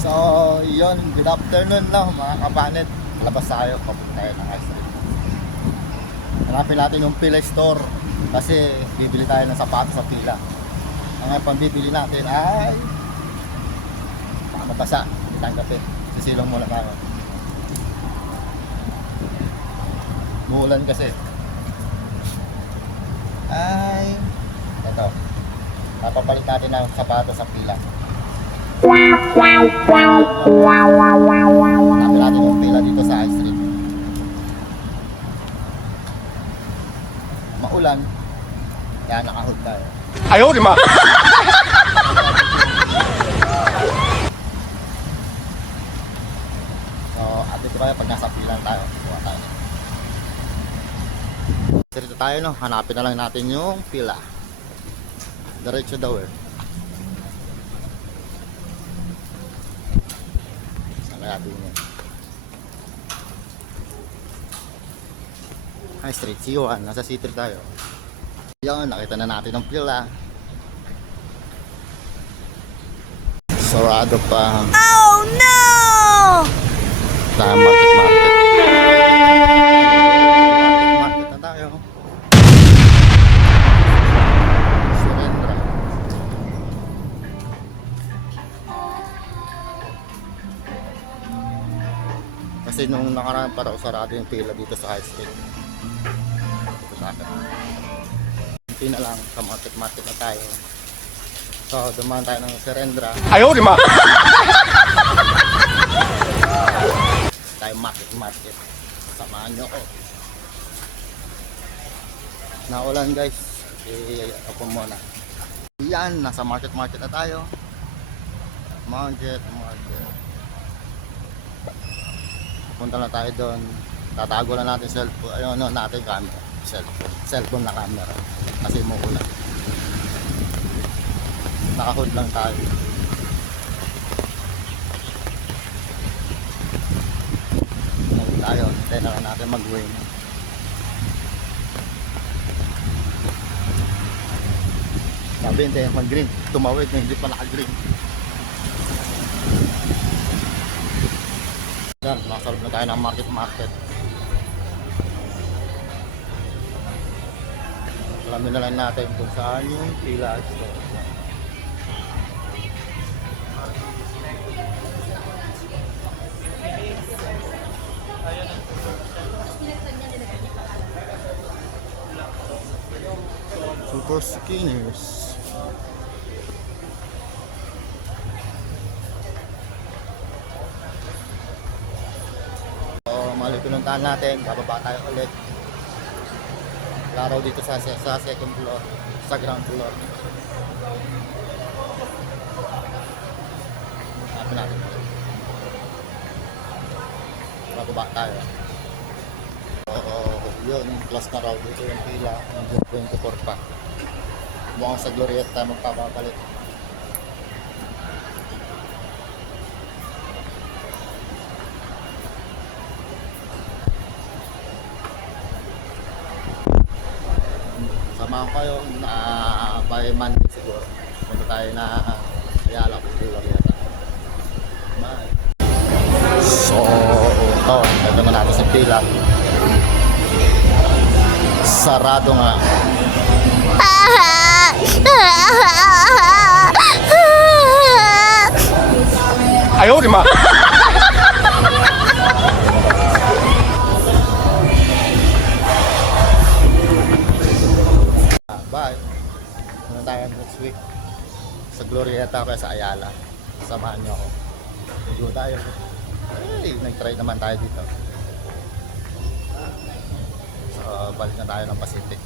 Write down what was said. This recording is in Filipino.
So, yun, good afternoon no, mga kabanet. Labas tayo, papunta tayo ng ice cream. Hanapin natin yung Pila Store kasi bibili tayo ng sapatos sa Pila. Ang pambibili natin ay baka mabasa, tanggapin. Sisilong muna tayo. Muulan kasi. Ay, ito. Napapalit natin ng sapatos sa Pila. Hanapin natin yung Pila dito sa ice cream. Maulan, kaya nakahood tayo. Ayaw, di ma! So, dito tayo pag nasa pilang tayo. Kuha tayo. Dito tayo no, hanapin na lang natin yung pila. Diretso daw eh. Saan kaya din yun? High Street, C1, nasa C3 tayo. Yan, nakita na natin ang pila. Sarado pa. Oh no! Sa market. Market na tayo. Surrendra. Kasi nung nakaraan para sarado yung pila dito sa High Street. Dito sa akin. Hindi na lang sa market na tayo. So, dumaan tayo ng Surrendra. Ayaw, di ma! Tayo market. Samahan nyo ko. Naulan guys. Ako muna. Yan, nasa market na tayo. Market. Punta na tayo doon. Tatago na natin cellphone. Ayun, no, natin camera. Cellphone na camera. Kasi umuulan. Nakahood lang tayo. Tayo, hintayin na lang natin mag-win. Sabi hindi mag-green, tumawid na hindi pa naka-green. Yan, nakasalog na tayo ng market. Alamin na lang natin kung saan yung Pila Store. Super Skinners. So, mali pinuntahan natin, bababa tayo ulit. Laro dito sa second floor, sa ground floor. Hanapin natin. Bababa tayo. Yun, plus na raw dito yung pila, hanggang 24 pa. Mukhang sa Glorieta magpapapalit. Samahan kayo na by Monday siguro. Punta tayo na Ayala kung Glorieta. Bye! So, ito na natin sa pila. Sarado nga. Ayaw, di ma! Bye. Muna tayo next week sa Glorieta kaya sa Ayala. Samahan niyo ako. Ligo tayo. Ay, nag-try naman tayo dito. So, balik na tayo ng Pacific.